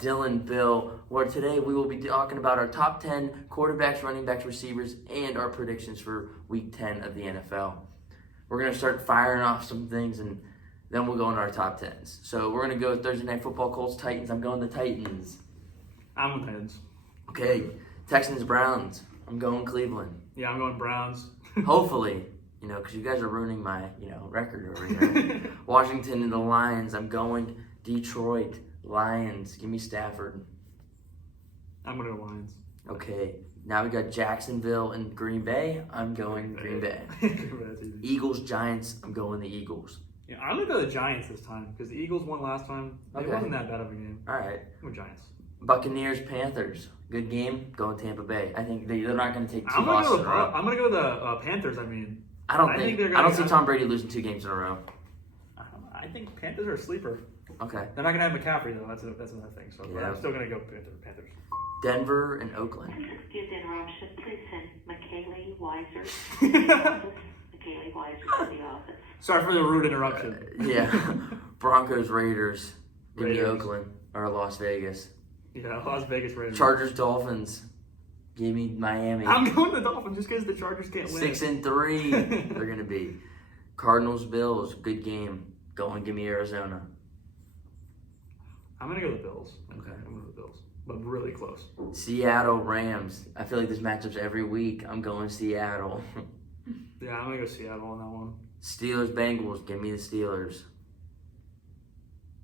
Dylan Bill, where today we will be talking about our top 10 quarterbacks, running backs, receivers, and our predictions for week 10 of the NFL. We're going to start firing off some things, and then we'll go into our top 10s. So we're going to go with Thursday Night Football, Colts, Titans. I'm going the Titans. I'm with Titans. Okay, Texans, Browns. I'm going Cleveland. Yeah, I'm going Browns. Hopefully, because you guys are ruining my, record over here. Washington and the Lions. I'm going Detroit. Lions. Give me Stafford. I'm going to go Lions. Okay, now we got Jacksonville and Green Bay. I'm going Green Bay. Eagles, Giants. I'm going the Eagles. Yeah, I'm going to go the Giants this time because the Eagles won last time. It wasn't that bad of a game. All right. I'm Giants. Buccaneers, Panthers. Good game. Going Tampa Bay. I think they're not going to take two I'm losses going in a row. to go the Panthers. I don't see Tom Brady losing 2 games in a row. I think Panthers are a sleeper. Okay. They're not going to have McCaffrey, though. That's another thing. So Yeah. I'm still going to go Panthers. Denver and Oakland. Excuse the interruption. Please send McKaylee Weiser to the office. McKaylee Weiser to the office. Sorry for the rude interruption. Yeah. Broncos, Raiders. Give me Raiders. Oakland or Las Vegas. Yeah, Las Vegas Raiders. Chargers, Dolphins. Give me Miami. I'm going the Dolphins just because the Chargers can't win. 6-3. They're going to be. Cardinals, Bills. Good game. Give me Arizona. I'm going to go the Bills. Okay. I'm going to go the Bills. But really close. Seattle, Rams. I feel like there's matchups every week. I'm going Seattle. Yeah, I'm going to go Seattle on that one. Steelers, Bengals. Give me the Steelers.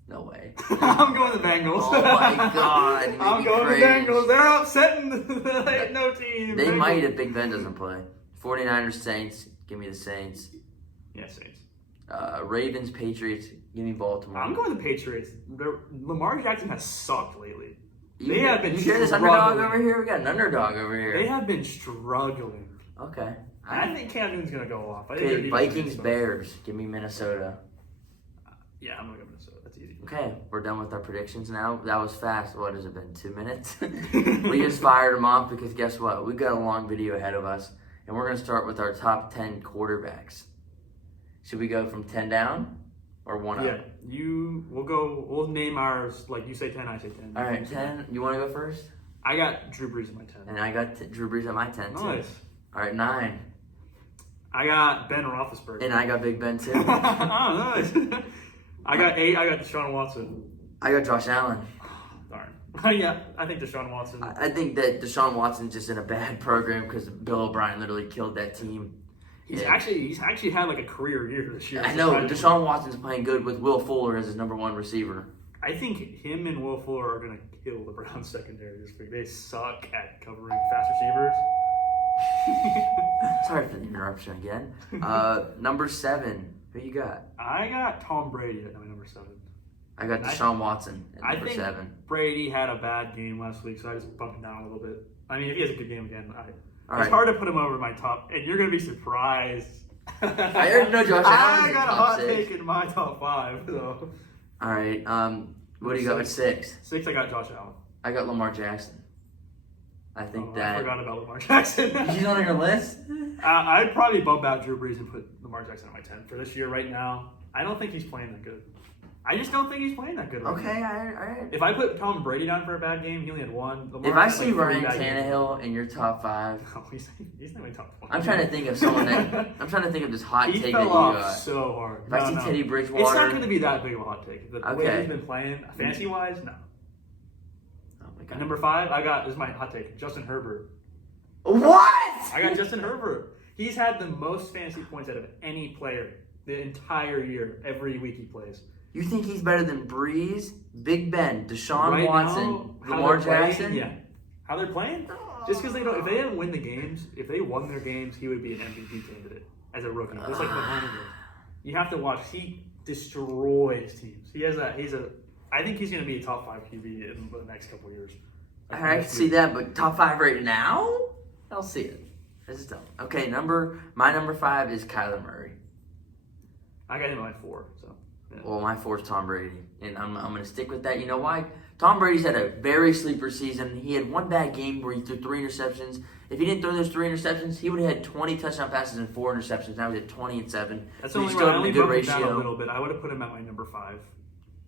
No way. I'm going the Bengals. Oh my God. You make I'm me going cringe. the Bengals. They're upsetting the no team. They Bengals. might if Big Ben doesn't play. 49ers, Saints. Give me the Saints. Yeah, Saints. Ravens, Patriots. Give me Baltimore. I'm going the Patriots. Lamar Jackson has sucked lately. You They have been hear this underdog struggling. over here? We got an underdog over here. They have been struggling. Okay. I think Cam Newton's going to go off. I think Okay, their defense Vikings, is good. Bears. Give me Minnesota. Yeah, I'm going to go Minnesota. That's easy. Okay, we're done with our predictions now. That was fast. What has it been, 2 minutes? We just fired them off because guess what? We've got a long video ahead of us, and we're going to start with our top 10 quarterbacks. Should we go from 10 down or 1 up? Yeah, we'll name ours, like you say 10, I say 10. All right, 10. You want to go first? I got Drew Brees in my 10. And I got Drew Brees at my 10, too. Nice. All right, 9. I got Ben Roethlisberger. And I got Big Ben, too. Oh, nice. I got 8. I got Deshaun Watson. I got Josh Allen. Darn. Yeah, I think Deshaun Watson. I think that Deshaun Watson's just in a bad program because Bill O'Brien literally killed that team. He's Yeah. actually had like a career year this year. I know Deshaun Watson's playing good with Will Fuller as his number 1 receiver. I think him and Will Fuller are going to kill the Browns secondary this week. They suck at covering fast receivers. Sorry for the interruption again. Number 7. Who you got? I got Tom Brady at my number 7. I got Deshaun Watson at I number think 7. Brady had a bad game last week, so I just bumped him down a little bit. I mean, if he has a good game again, All it's right. hard to put him over my top, and you're going to be surprised. I already know Josh Allen's I in got a top hot 6. take in my top 5. So. All right. What do you got with 6? 6, I got Josh Allen. I got Lamar Jackson. I think I that forgot about Lamar Jackson. he's on your list. I'd probably bump out Drew Brees and put Lamar Jackson on my 10 for this year right now. I don't think he's playing that good. I just don't think he's playing that good. Right Okay. now. All right. If I put Tom Brady down for a bad game, he only had 1. Lamar If I had, see like, 3 Ryan bad games. Tannehill in your top 5, No, he's not in my top 1. I'm trying to think of someone I'm trying to think of this hot He take that fell you off got. so hard. If I see Teddy Bridgewater, It's not going to be that big of a hot take. The way Okay. he's been playing, fantasy-wise, no. Oh my At God. number 5, this is my hot take, Justin Herbert. What? I got Justin Herbert. He's had the most fantasy points out of any player the entire year, every week he plays. You think he's better than Breeze, Big Ben, Deshaun Right Watson, now, how Lamar they're playing, Jackson? Yeah. How they're playing? Just because if they didn't win the games, if they won their games, he would be an MVP candidate as a rookie. Just like Mahomes is. You have to watch. He destroys teams. I think he's going to be a top 5 QB in the next couple of years. I can see that, but top 5 right now? I don't see it. I just don't. Okay, my number 5 is Kyler Murray. I got him at my 4. So. Yeah. Well, my 4 is Tom Brady, and I'm going to stick with that. You know why? Tom Brady's had a very sleeper season. He had 1 bad game where he threw 3 interceptions. If he didn't throw those 3 interceptions, he would have had 20 touchdown passes and 4 interceptions. Now he's at 20 and 7. That's So only he's why I still only in a good bumped him down a ratio. little bit. I would have put him at my number 5.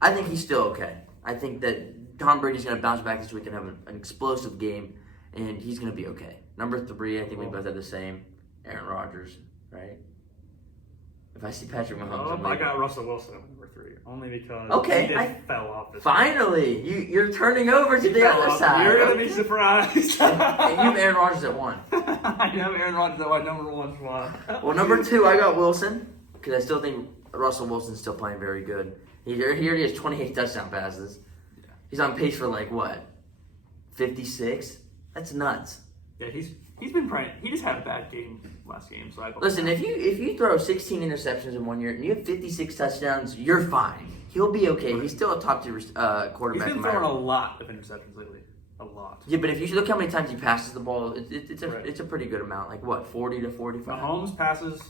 I think he's still okay. I think that Tom Brady's going to bounce back this week and have an explosive game, and he's going to be okay. Number 3, I think we both have the same. Aaron Rodgers, right? If I see Patrick Mahomes, I'm I like, got Russell Wilson at number 3, only because Okay, he just I- fell off this. finally, you're turning over to He the fell other off. side. You're gonna be surprised. And you have Aaron Rodgers at 1. I have Aaron Rodgers at my number 1 spot. Well, number 2, I got Wilson because I still think Russell Wilson's still playing very good. He already has 28 touchdown passes. He's on pace for 56? That's nuts. Yeah, he's been playing. He just had a bad game last game, so I don't. Listen, if you throw 16 interceptions in 1 year and you have 56 touchdowns, you're fine. He'll be okay. He's still a top tier quarterback. He's been no matter- throwing a lot of interceptions lately. A lot. Yeah, but if you look how many times he passes the ball, it's Right. a pretty good amount. 40 to 45. Mahomes passes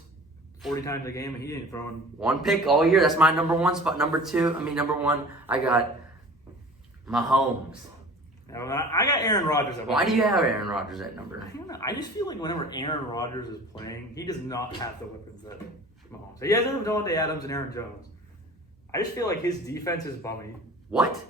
40 times a game, and he ain't throwing. 1 pick all year. That's my number 1 spot. Number 1, I got Mahomes. Now, I got Aaron Rodgers at Why do you have Aaron Rodgers at number? I don't know. I just feel like whenever Aaron Rodgers is playing, he does not have the weapons that Mahomes. He has Devontae Adams and Aaron Jones. I just feel like his defense is bummy. What?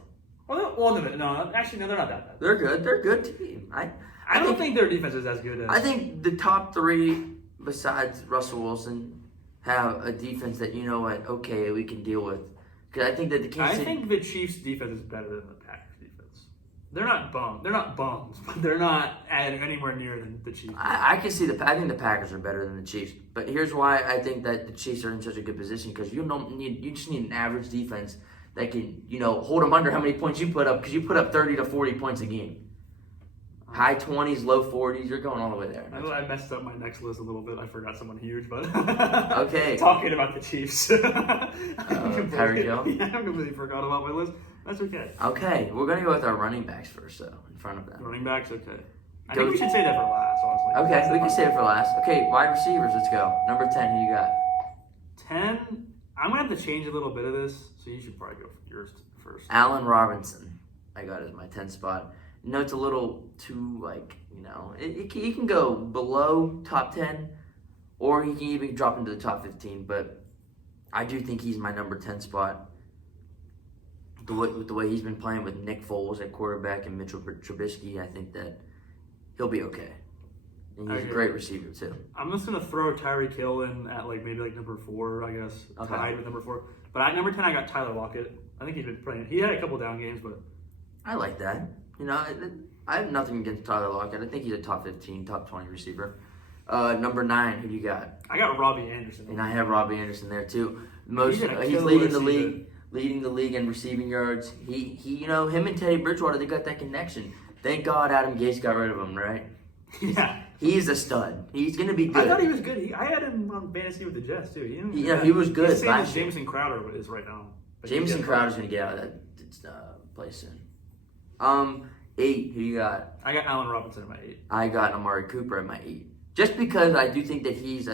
Well, no, actually, no, they're not that bad. They're good. They're good team. I don't think their defense is as good as. I think the top 3, besides Russell Wilson, have a defense that, you know what, okay, we can deal with. Because I think that the Kansas City... think the Chiefs' defense is better than the Packers' defense. They're not bums. They're not bums, but they're not anywhere near than the Chiefs. I can see I think the Packers are better than the Chiefs. But here's why I think that the Chiefs are in such a good position, because you just need an average defense that can, hold them under how many points you put up, because you put up 30 to 40 points a game. High 20s, low 40s, you're going all the way there. I messed up my next list a little bit. I forgot someone huge, but Okay. Talking about the Chiefs. Tyreek Hill? Yeah, I completely forgot about my list. That's okay. Okay, we're going to go with our running backs first, though, in front of them. Running backs, okay. I Go- think we should say that for last, honestly. Okay, we can save it for last. Okay, wide receivers, let's go. Number 10, who you got? 10. I'm gonna have to change a little bit of this, so you should probably go yours first. Allen Robinson. I got it as my 10th spot. It's a little too, he can go below top 10, or he can even drop into the top 15, but I do think he's my number 10 spot. With the way he's been playing with Nick Foles at quarterback and Mitchell Trubisky, I think that he'll be okay. And he's a great receiver, too. I'm just gonna throw Tyreek Hill in at maybe number 4, I guess. Okay. Tied with number 4. But at number 10, I got Tyler Lockett. I think he's been playing. He had a couple down games, but I like that. I have nothing against Tyler Lockett. I think he's a top 15, top 20 receiver. Number 9, who do you got? I got Robbie Anderson. And I have Robbie Anderson there too. He's in a He's killer leading the season. leading the league in receiving yards. He him and Teddy Bridgewater, they got that connection. Thank God Adam Gase got rid of him, right? Yeah. He's a stud. He's gonna be good. I thought he was good. I had him on fantasy with the Jets too. He was good He's the same as last year. Jameson Crowder is right now. But Jameson he's Crowder's gonna get out of that place soon. 8, who you got? I got Allen Robinson at my 8. I got Amari Cooper at my 8. Just because I do think that he's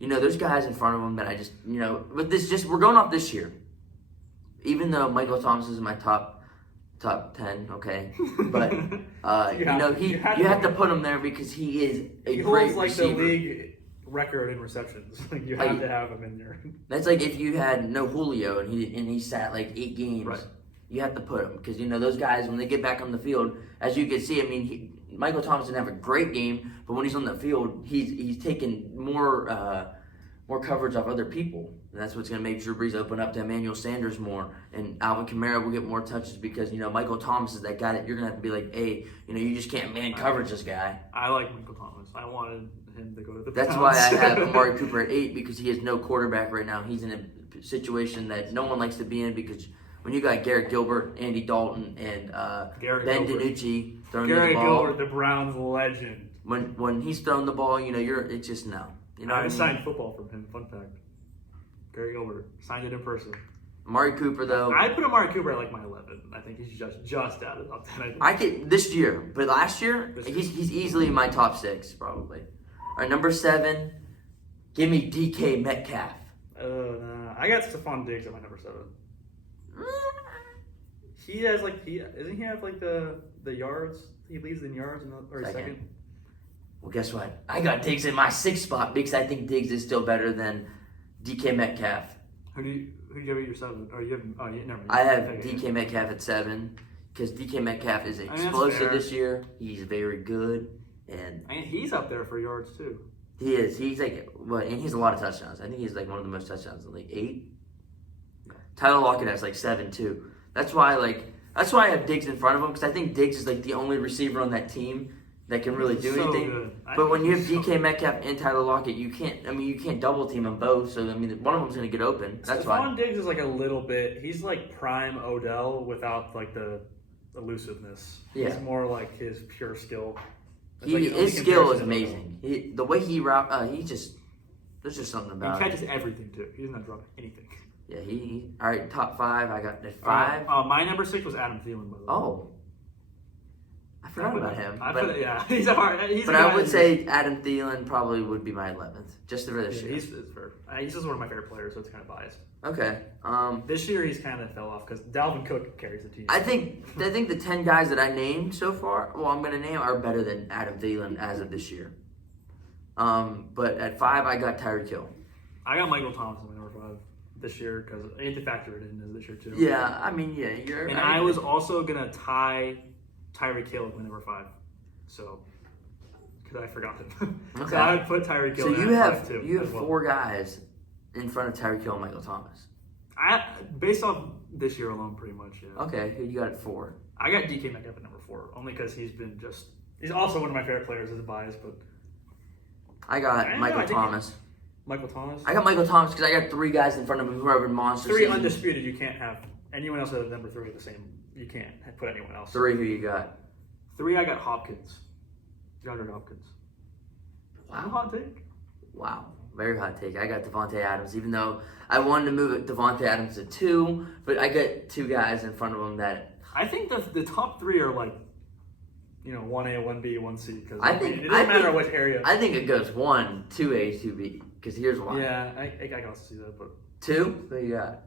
there's guys in front of him that I just, but we're going off this year. Even though Michael Thomas is my top 10, okay, but you have to put him there because he is a He great holds receiver. the league record in receptions. You have to have him in there. That's like if you had no Julio and he sat 8 games. Right. You have to put him because those guys when they get back on the field, as you can see, Michael Thomas didn't have a great game, but when he's on the field, he's taking more coverage off other people, and that's what's going to make Drew Brees open up to Emmanuel Sanders more, and Alvin Kamara will get more touches because Michael Thomas is that guy that you're going to have to be like, hey, you just can't man coverage this guy. I like Michael Thomas. I wanted him to go to the That's Browns. why I have Amari Cooper at 8 because he has no quarterback right now. He's in a situation that no one likes to be in because when you got Garrett Gilbert, Andy Dalton, and Ben DiNucci throwing Gary the ball, Gilbert, the Browns legend. when he's throwing the ball, it's just no. You know what I I mean? signed football from him. Fun fact. Gary Gilbert signed it in person. Amari Cooper though, I put Amari Cooper at my 11. I think he's just out of top 10. I could this year, but last year This year. he's easily in my top 6 probably. All right, number 7, give me DK Metcalf. Nah. I got Stephon Diggs at my number 7. He has doesn't he have the yards? He leads in yards or second. Well, guess what? I got Diggs in my 6th spot because I think Diggs is still better than DK Metcalf. Who do you have at your 7? Or you have? Oh, yeah, never mind. I have Okay. DK Metcalf at 7 because DK Metcalf is mean, that's explosive fair. this year. He's very good, and I mean, he's up there for yards too. he is. He's like, well, and he has a lot of touchdowns. I think he's like one of the most touchdowns in like 8. Tyler Lockett has like 7 too. That's why I have Diggs in front of him because I think Diggs is like the only receiver on that team that can really do So anything. good. But when you have He's so DK Metcalf and Tyler Lockett, you can't double team them both. So I mean, one of them's going to get open. That's why. Stephon Diggs is like a little bit. He's like prime Odell without like the elusiveness. Yeah. He's more like his pure skill. It's like only His skill is comparison to amazing. The way he route, there's just something Odell. about He it. catches everything too. He doesn't drop anything. Yeah, he all right. Top 5. I got at 5. My number 6 was Adam Thielen. By the way. Oh, I forgot about him. Yeah, he's a hard. He's But a guy I would that- say Adam Thielen probably would be my 11th, just for this Yeah, year. he's just one of my favorite players, so it's kind of biased. Okay. This year he's kind of fell off because Dalvin Cook carries the team. I think the 10 guys that I named so far, I'm gonna name are better than Adam Thielen as of this year. But at 5, I got Tyreek Hill. I got Michael Thomas in my number 5 this year because I had to factor it in as this year too. Yeah, I mean, yeah, you're. And I was also gonna tie Tyreek Hill with my number 5, so because I forgot him. Okay. So I would put Tyreek Hill. So in you at have 5 too, you have as well. 4 guys in front of Tyreek Hill and Michael Thomas. Based off this year alone, pretty much. Yeah. Okay, who you got at 4? I got DK Metcalf at number 4 only because he's also one of my favorite players as a bias, but I got I don't know, Michael I think- Thomas. Michael Thomas. I got Michael Thomas because I got 3 guys in front of him who are having monster 3 seasons. undisputed. You can't have anyone else other than number 3 the same. You can't put anyone else. 3 who you got? 3 I got Hopkins. DeAndre Hopkins. Wow. Hot take. Wow, very hot take. I got Devontae Adams, even though I wanted to move Devontae Adams to 2, but I got 2 guys in front of him that I think the top 3 are like, 1A, 1B, 1C because I think- it doesn't I matter think- which area. I think it goes 1, 2A, 2B. Because here's why. Yeah, I can also see that, but 2, who you got?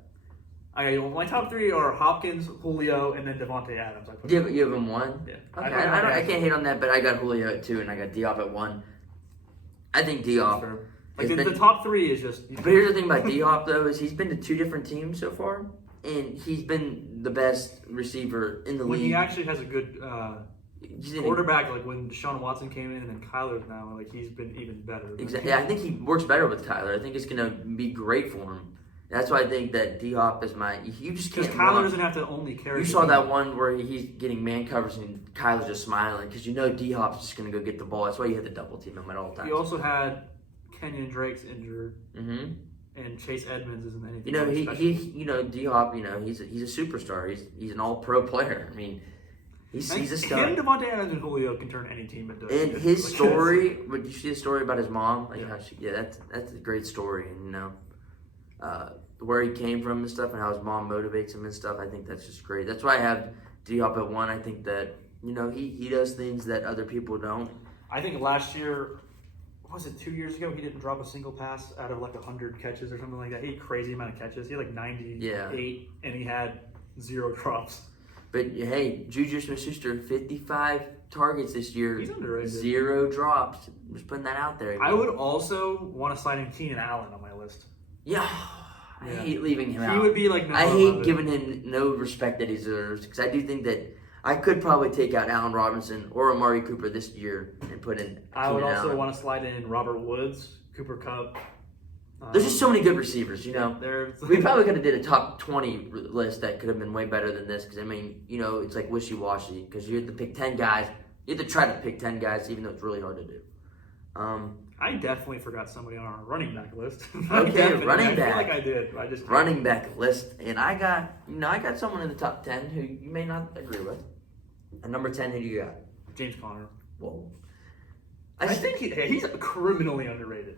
my top 3 are Hopkins, Julio, and then Devontae Adams. I put You have him 1. Yeah. Okay, I can't hate on that, but I got Julio at 2 and I got Diop at 1. I think Diop. Like has the been- top 3 is just. But here's the thing about Diop though is he's been to 2 different teams so far, and he's been the best receiver in the when league. he actually has a good He's in a- quarterback, like when Deshaun Watson came in and then Kyler's now, like he's been even better. Exactly. Yeah, I think he works better with Kyler. I think it's gonna be great for him. That's why I think that Diop is my. You just Because can't. Kyler run. doesn't have to only carry. You the saw team. that one where he's getting man covers and Kyler's just smiling because D-Hop's just going to go get the ball. That's why you had to double team him at all times. He also had Kenyon Drake's injured, Mm-hmm. and Chase Edmonds isn't anything. You know, really he special. D-Hop, he's a superstar. He's an all-pro player. I mean, he's a Him, stud. Devontae Adams, and Julio can turn any team into. And his story, would you see the story about his mom? Like Yeah. how that's a great story, and where he came from and stuff, and how his mom motivates him and stuff. I think that's just great. That's why I have D-Hop at 1. I think that he does things that other people don't. I think last year, was it 2 years ago? He didn't drop a single pass out of like 100 catches or something like that. He had a crazy amount of catches. He had like 98, and he had 0 drops. But hey, Juju Smith-Schuster, 55 targets this year, He's underrated. 0 drops. Just putting that out there. I would also want to slide in Keenan Allen on my list. Yeah, I Yeah. hate leaving him out. He would be like. I number hate 11. giving him no respect that he deserves because I do think that I could probably take out Allen Robinson or Amari Cooper this year and put in. I would Keenan also Allen. want to slide in Robert Woods, Cooper Kupp. There's just so many good receivers, There's We probably could have did a top 20 list that could have been way better than this because I mean, it's like wishy-washy because you have to pick 10 guys. You have to try to pick 10 guys even though it's really hard to do. I definitely forgot somebody on our running back list. Okay, Definitely. running I back. feel like I did. I just Running back list, and I got someone in the top 10 who you may not agree with. At number 10, who do you got? James Conner. Whoa. I think he's criminally underrated.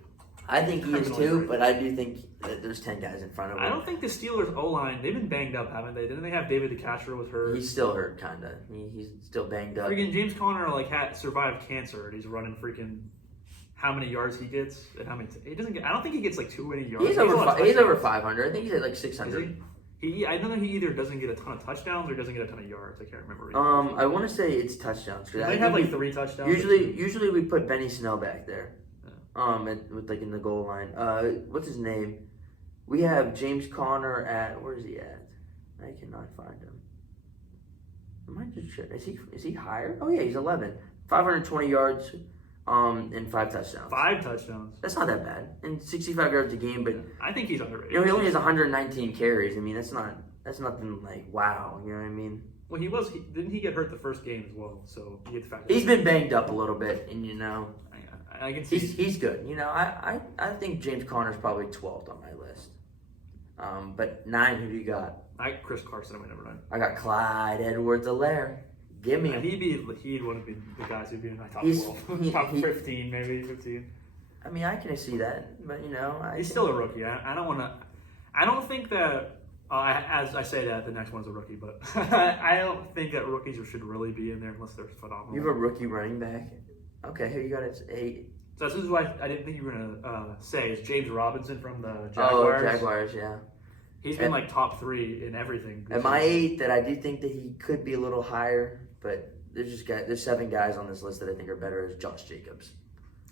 I think he is criminally too, underrated. but I do think that there's 10 guys in front of him. I don't think the Steelers O-line, they've been banged up, haven't they? Didn't they have David DeCastro was hurt? He's still hurt, kind of. He's still banged up. Freaking James Conner survived cancer and he's running freaking how many yards he gets and how many he doesn't get. I don't think he gets like too many yards. He's a lot over. of He's over touchdowns. 500. I think he's at like Is 600. he? I know that he either doesn't get a ton of touchdowns or doesn't get a ton of yards. I can't remember. I want to say it's touchdowns. 'Cause He I might think have like we- 3 touchdowns. Usually we put Benny Snell back there. With like in the goal line. What's his name? We have James Conner at. Where's he at? I cannot find him. Am I just sure? Is he higher? Oh yeah, he's 11. 520 yards, and 5 touchdowns. 5 touchdowns. That's not that bad. And 65 yards a game, but I think he's underrated. you know he only has 119 carries. I mean that's nothing like wow. You know what I mean? Well, didn't he get hurt the first game as well? So you get the fact He's been banged up a little bit, and you know I can see. he's good. You know I think James Conner's probably 12th on my list. But 9, who do you got? Chris Carson at my number 9. I got Clyde Edwards-Helaire. Give me him. He'd want to be the guys who'd be in my top He's- 12, top 15, maybe 15. I mean, I can see that, but you know, He's still a rookie. I don't want to. I don't think that. As I say that, the next one's a rookie, but I don't think that rookies should really be in there unless they're phenomenal. You have a rookie running back. Okay, here you got it. 8. So this is what I didn't think you were gonna say is James Robinson from the Oh, Jaguars. Jaguars, yeah. He's been like top 3 in everything. At my 8, that I do think that he could be a little higher, but there's 7 guys on this list that I think are better as Josh Jacobs.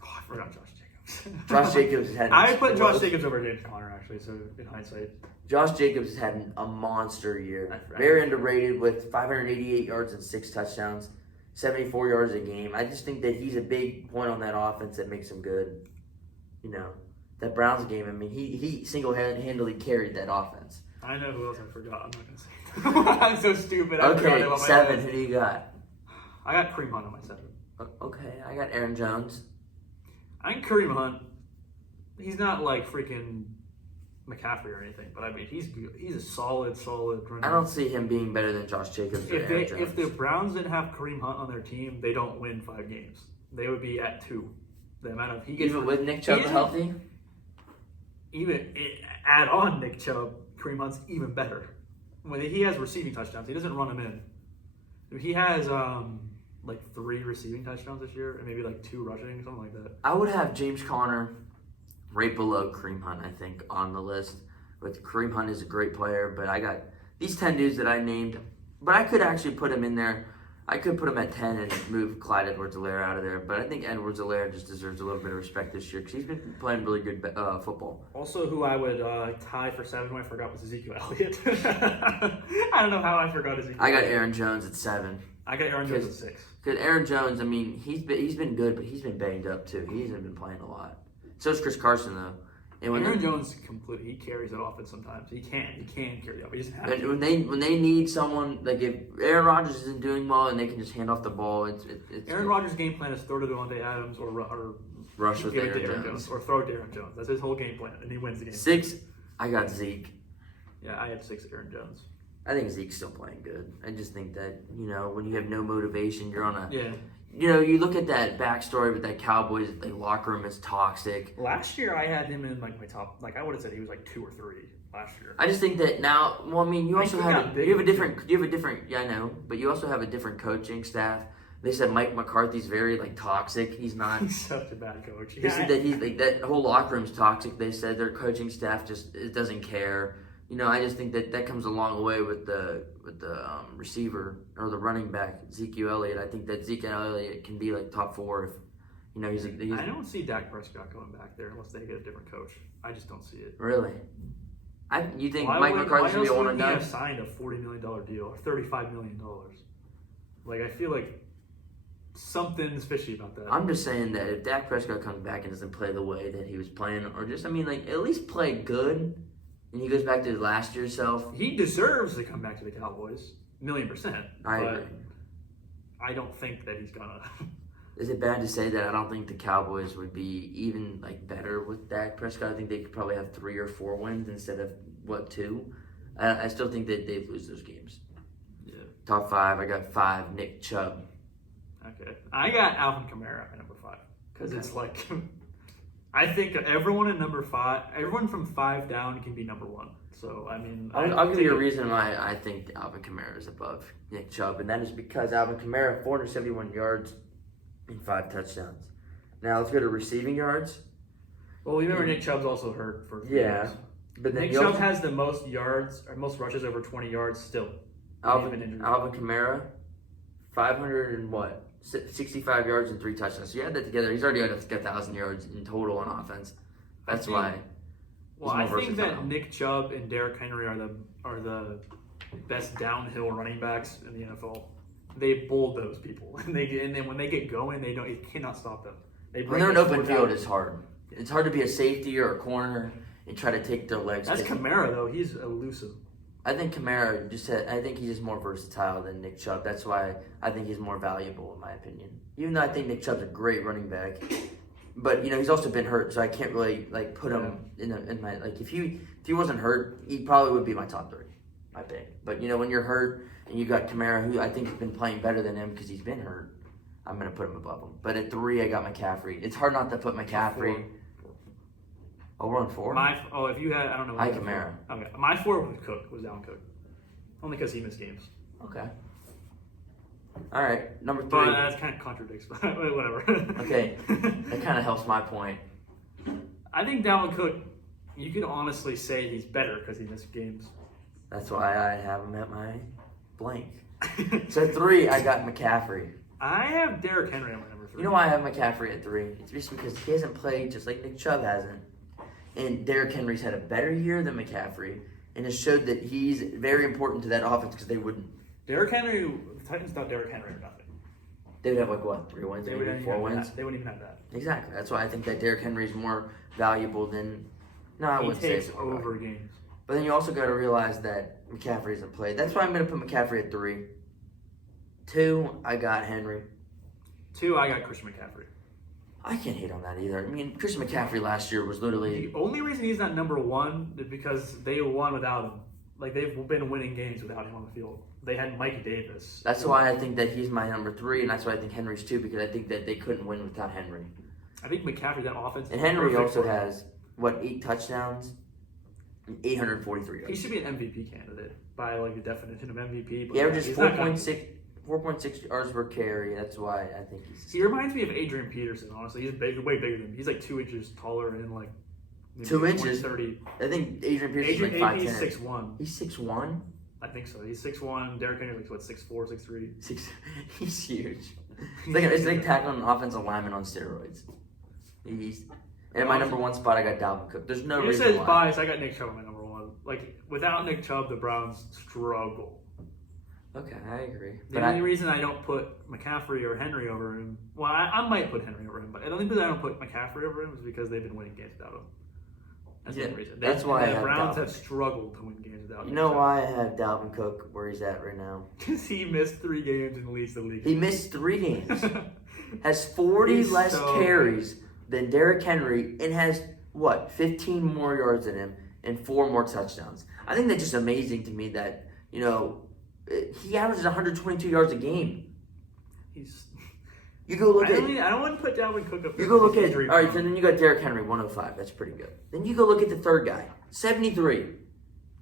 Oh, I forgot Josh Jacobs. Josh Jacobs has had. I put Josh Jacobs over James Conner actually. So in hindsight, Josh Jacobs has had a monster year. Right. Very underrated with 588 yards and 6 touchdowns, 74 yards a game. I just think that he's a big point on that offense that makes him good. You know, that Browns game. I mean, he single-handedly carried that offense. I know who else I forgot. I'm not gonna say. I'm so stupid. I forgot Okay, about my 7. list. Who do you got? I got Kareem Hunt on my 7. Okay, I got Aaron Jones. I think Kareem Hunt. He's not like freaking McCaffrey or anything, but I mean he's good. He's a solid running. I don't see him being better than Josh Jacobs or Aaron Jones. If the Browns didn't have Kareem Hunt on their team, they don't win 5 games. They would be at 2. The amount of Even with Nick Chubb healthy? Add on Nick Chubb, Kareem Hunt's even better. When he has receiving touchdowns, he doesn't run them in. He has like 3 receiving touchdowns this year and maybe like 2 rushing, something like that. I would have James Conner right below Kareem Hunt, I think, on the list. With Kareem Hunt is a great player, but I got these 10 dudes that I named. But I could actually put him in there. I could put him at 10 and move Clyde Edwards-Helaire out of there. But I think Edwards-Helaire just deserves a little bit of respect this year because he's been playing really good football. Also, who I would tie for 7, who I forgot was Ezekiel Elliott. I don't know how I forgot Ezekiel. I got Aaron Jones at 7. I got Aaron Jones at 6. Because Aaron Jones, I mean, he's been good, but he's been banged up too. He hasn't been playing a lot. So is Chris Carson though. And Aaron Jones he carries that offense sometimes. He can carry it up. He doesn't have to. when they need someone, like if Aaron Rodgers isn't doing well and they can just hand off the ball, it's Aaron Rodgers' game plan is throw to Devontae Adams or rush with give it to Aaron Jones. or throw to Aaron Jones. That's his whole game plan, and he wins the game. 6, I got Zeke. Yeah, I had 6 Aaron Jones. I think Zeke's still playing good. I just think that, you know, when you have no motivation, you're on a... Yeah. You know, you look at that backstory with that Cowboys, the locker room is toxic. Last year, I had him in like my top. Like I would have said he was like 2 or 3 last year. I just think that now, well, I mean, you also have he you have a got different, yeah, I know, but you also have a different coaching staff. They said Mike McCarthy's very like toxic. He's not. He's such a bad coach. They said that he's like that whole locker room's toxic. They said their coaching staff just it doesn't care. You know, I just think that comes a long way with the receiver or the running back Ezekiel Elliott. I think that Ezekiel Elliott can be like top 4 if you know he's I don't see Dak Prescott going back there unless they get a different coach. I just don't see it. really. You think Mike McCarthy should be a one and Why done? else would he have signed a $40 million deal or $35 million? Like I feel like something's fishy about that. I'm just saying that if Dak Prescott comes back and doesn't play the way that he was playing, or just I mean like at least play good, and he goes back to last year's self. He deserves to come back to the Cowboys, 1,000,000%. I but agree. I don't think that he's gonna. Is it bad to say that I don't think the Cowboys would be even like better with Dak Prescott? I think they could probably have 3 or 4 wins instead of 2. I still think that they'd lose those games. Yeah. Top 5, I got 5. Nick Chubb. Okay. I got Alvin Kamara at number 5 because Okay. it's like I think everyone in number 5, everyone from 5 down can be number 1. So I mean, I'll give you a reason why I think Alvin Kamara is above Nick Chubb, and that is because Alvin Kamara 471 yards and 5 touchdowns. Now let's go to receiving yards. Well, remember Nick Chubb's also hurt for 3 Yeah. years. But then Nick you Chubb also- has the most yards or most rushes over 20 yards still. Alvin Kamara, 65 yards and 3 touchdowns. So you add that together, he's already at 1,000 yards in total on offense. That's why. Well, He's I more think versatile. that Nick Chubb and Derrick Henry are the best downhill running backs in the NFL. they bulldoze people, and then when they get going, you cannot stop them. When they're in open field, it's hard. It's hard to be a safety or a corner and try to take their legs. That's Kamara though. He's elusive. I think Kamara I think he's just more versatile than Nick Chubb. That's why I think he's more valuable in my opinion. Even though I think Nick Chubb's a great running back, but he's also been hurt, so I can't really put him in my if he wasn't hurt, he probably would be my top 3, I think. But when you're hurt and you got Kamara, who I think has been playing better than him because he's been hurt, I'm gonna put him above him. But at 3, I got McCaffrey. It's hard not to put McCaffrey. Oh, we're on 4? If you had, I don't know. I Kamara. Okay. My 4 was Dalvin Cook. Only because he missed games. Okay. All right, number 3. But that kind of contradicts, but whatever. Okay, that kind of helps my point. I think Dalvin Cook, you could honestly say he's better because he missed games. That's why I have him at my blank. So 3, I got McCaffrey. I have Derrick Henry on my number 3. You know why I have McCaffrey at 3? It's just because he hasn't played just like Nick Chubb hasn't. And Derrick Henry's had a better year than McCaffrey, and it showed that he's very important to that offense because they wouldn't. Derrick Henry, the Titans thought Derrick Henry or nothing. They would have 3 wins, maybe 4 wins. They wouldn't even have that. Exactly. That's why I think that Derrick Henry is more valuable than. No, I wouldn't say takes over games. But then you also got to realize that McCaffrey hasn't played. That's why I'm going to put McCaffrey at 3. 2, I got Henry. 2, I got Christian McCaffrey. I can't hate on that either. I mean, Christian McCaffrey last year was literally. The only reason he's not number 1 is because they won without him. They've been winning games without him on the field. They had Mike Davis. That's why I think that he's my number 3, and that's why I think Henry's 2, because I think that they couldn't win without Henry. I think McCaffrey, that offense. And Henry also has, 8 touchdowns? 843 yards. He should be an MVP candidate by the definition of MVP. But he averages 4.6 yards per carry. That's why I think he's. He reminds me of Adrian Peterson. Honestly, he's way bigger than me. He's 2 inches taller and 2 inches. 30. I think Adrian Peterson's 5'10". He's 6'1". He's 6'1". I think so. He's 6'1". Derrick Henry's 6'4", 6'3". He's huge. It's like tackling an offensive lineman on steroids. And my number 1 spot, I got Dalvin Cook. There's no reason why. You said bias. I got Nick Chubb on my number 1. Without Nick Chubb, the Browns struggle. Okay, I agree. The only reason I don't put McCaffrey or Henry over him, well, I might put Henry over him, but the only reason I don't put McCaffrey over him is because they've been winning games without him. That's the reason. That's why the Browns have struggled to win games without him. You know why I have Dalvin Cook where he's at right now? Because he missed 3 games and leads the league. He missed 3 games. Has 40 less carries than Derrick Henry and has, 15 more yards than him and 4 more touchdowns. I think that's just amazing to me that, he averages 122 yards a game. You go look at. I don't want to put Dalvin Cook up there. You go look at. All right, so then you got Derrick Henry, 105. That's pretty good. Then you go look at the third guy, 73.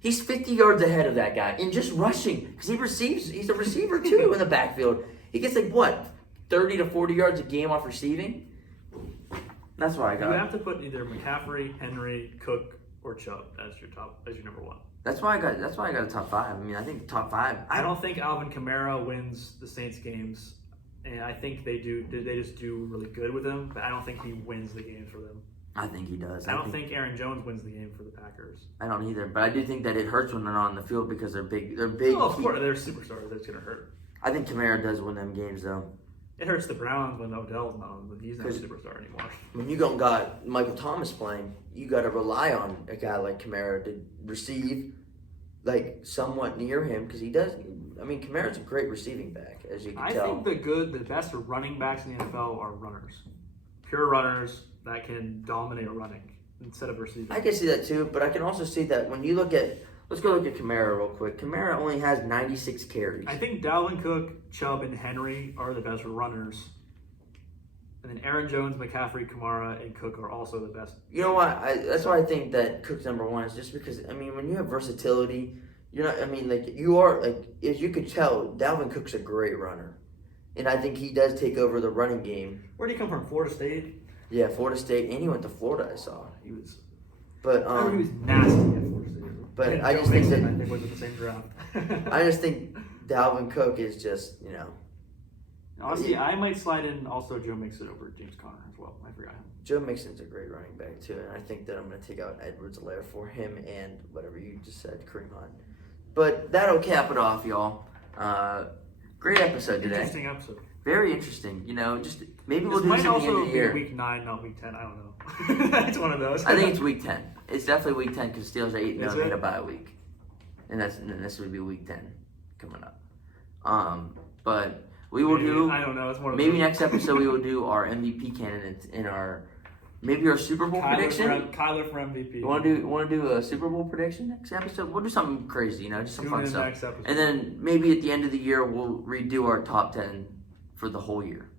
He's 50 yards ahead of that guy in just rushing because he receives. He's a receiver too in the backfield. He gets 30 to 40 yards a game off receiving. That's why I got. You have to put either McCaffrey, Henry, Cook, or Chubb as your number 1. That's why I got a top 5. I mean, I think top 5. I don't think Alvin Kamara wins the Saints games, and I think they do. They just do really good with him, but I don't think he wins the games for them. I think he does. I don't think Aaron Jones wins the game for the Packers. I don't either, but I do think that it hurts when they're not on the field because they're big. They're big. Oh, of course, they're superstars. That's gonna hurt. I think Kamara does win them games though. It hurts the Browns when Odell's not on. He's not a superstar anymore. When you got Michael Thomas playing, you got to rely on a guy like Kamara to receive, somewhat near him because he does. I mean, Kamara's a great receiving back, as you can tell. I think the best running backs in the NFL are runners, pure runners that can dominate running instead of receiving. I can see that too, but I can also see that when you look at. Let's go look at Kamara real quick. Kamara only has 96 carries. I think Dalvin Cook, Chubb, and Henry are the best runners. And then Aaron Jones, McCaffrey, Kamara, and Cook are also the best. You know what? That's why I think that Cook's number 1 is just because, when you have versatility, you're not, you are, as you could tell, Dalvin Cook's a great runner. And I think he does take over the running game. Where did he come from? Florida State? Yeah, Florida State. And he went to Florida, I saw. He was. But, he was nasty at Florida State. But I just think that. I think was in the same draft. I just think Dalvin Cook is just, Honestly, I might slide in also Joe Mixon over James Conner as well. I forgot him. Joe Mixon's a great running back too, and I think that I'm going to take out Edwards-Helaire for him and whatever you just said, Kareem Hunt. But that'll cap it off, y'all. Great episode today. Interesting episode. Very interesting. You know, just maybe we'll This do this might at the end also of the be year. week 9, not week 10. I don't know. It's one of those. I think it's week 10. It's definitely week 10 because Steelers are 8-0 Is and they had it? a bye week. And then this would be week 10 coming up. But we will do, I don't know. It's one of maybe those. next episode we will do our MVP candidates in maybe our Super Bowl prediction. Kyler for MVP. You want to do a Super Bowl prediction next episode? We'll do something crazy, you know, just some Tune fun in stuff. next episode. And then maybe at the end of the year we'll redo our top 10 for the whole year.